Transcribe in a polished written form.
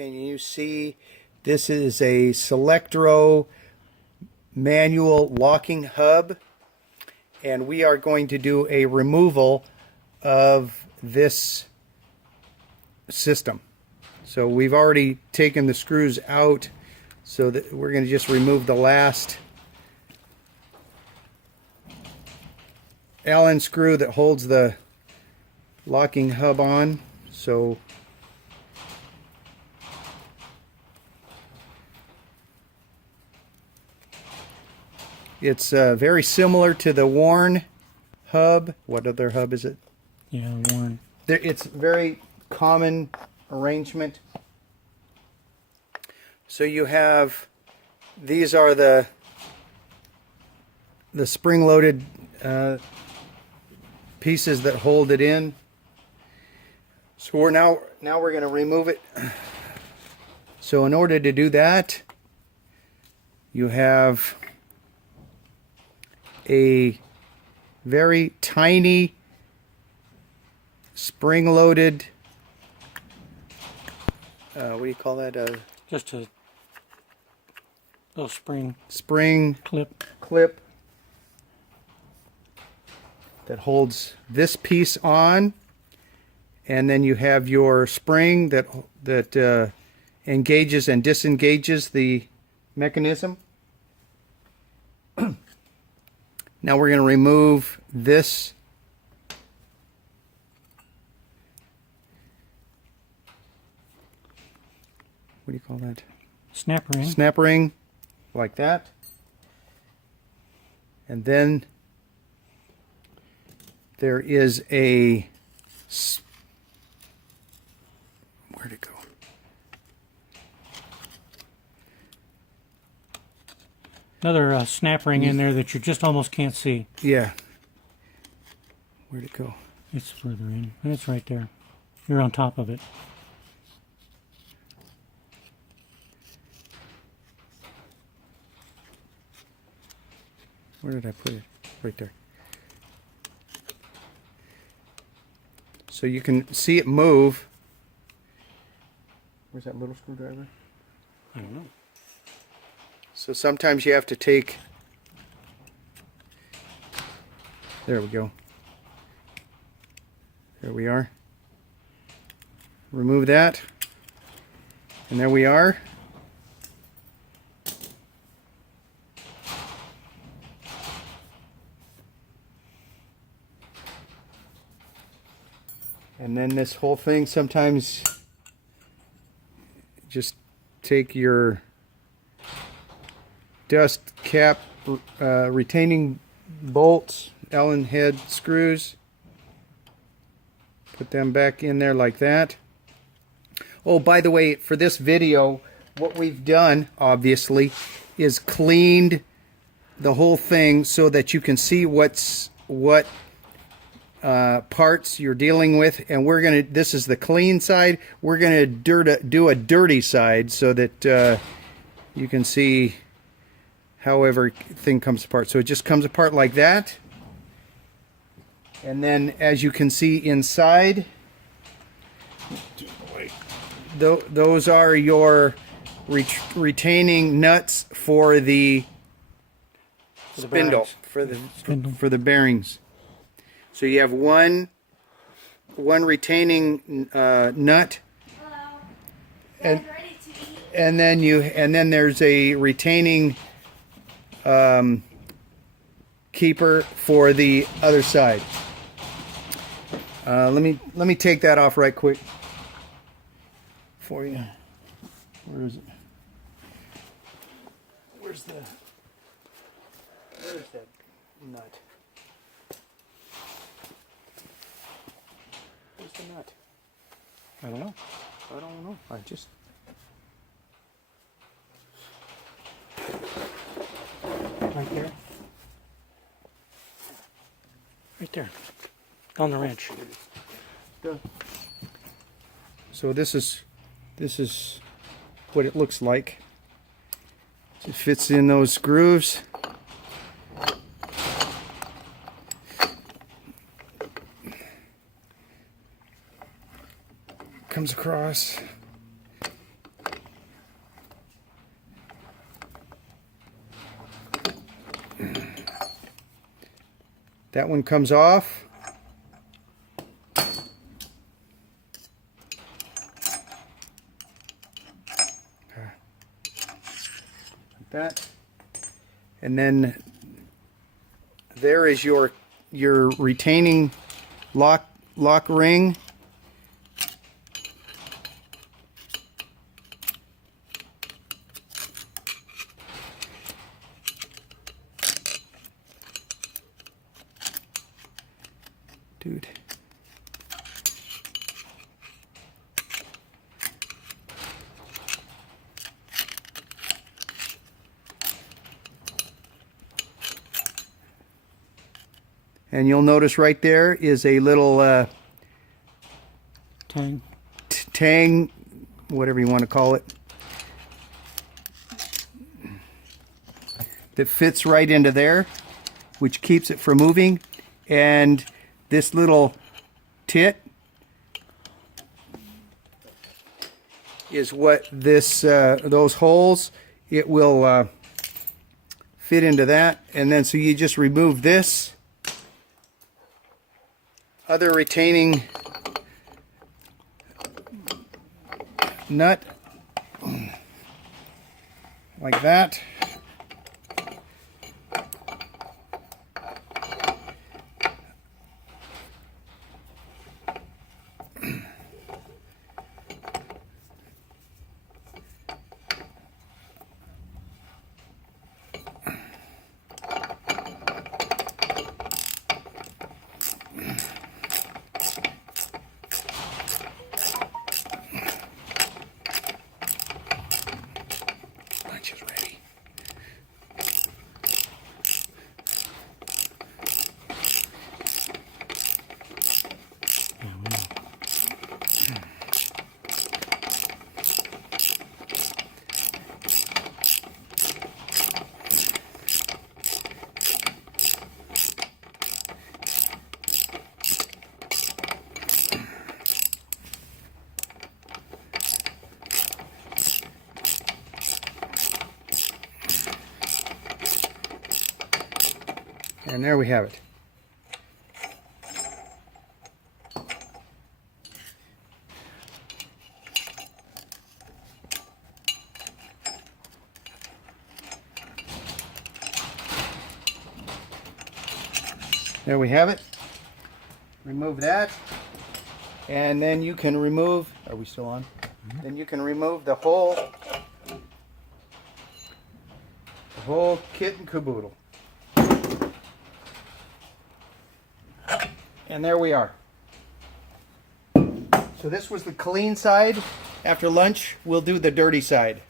Can you see this is a Selectro manual locking hub, and we are going to do a removal of this system. So we've already taken the screws out, so that we're going to just remove the last Allen screw that holds the locking hub on. So it's very similar to the Warn hub. What other hub is it? Yeah, Warn. It's very common arrangement. So you have, these are the spring-loaded pieces that hold it in. So we're now we're going to remove it. So in order to do that, you have a very tiny spring-loaded, what do you call that? Just a little spring clip that holds this piece on, and then you have your spring that engages and disengages the mechanism. Now we're going to remove this what do you call that? Snap ring. Snap ring, like that. And then there is a, where'd it go? Another snap ring in there that you just almost can't see. Yeah. Where'd it go? It's further in. It's right there. You're on top of it. Where did I put it? Right there. So you can see it move. Where's that little screwdriver? I don't know. So sometimes you have to take, there we go. There we are. Remove that. And there we are. And then this whole thing, sometimes just take your dust cap retaining bolts, Allen head screws, put them back in there like that. Oh, by the way, for this video, what we've done, obviously, is cleaned the whole thing so that you can see what parts you're dealing with. And we're gonna, this is the clean side, we're gonna do a dirty side so that you can see how everything comes apart. So it just comes apart like that. And then, as you can see inside, those are your retaining nuts for the spindle, for the bearings. So you have one retaining nut, and then there's a retaining keeper for the other side. Let me take that off right quick for you. Where is it? Where's that nut? Where's the nut? I don't know. I don't know. I just. Right there. Right there. On the wrench. So this is what it looks like. It fits in those grooves. Comes across. That one comes off. Like that. And then there is your retaining lock ring. Dude. And you'll notice right there is a little tang, whatever you want to call it, that fits right into there, which keeps it from moving. And this little tit is what this those holes, it will fit into that. And then so you just remove this other retaining nut like that. Lunch is ready. And there we have it. There we have it. Remove that. And then you can remove, are we still on? Mm-hmm. Then you can remove the whole kit and caboodle. And there we are. So this was the clean side. After lunch, we'll do the dirty side.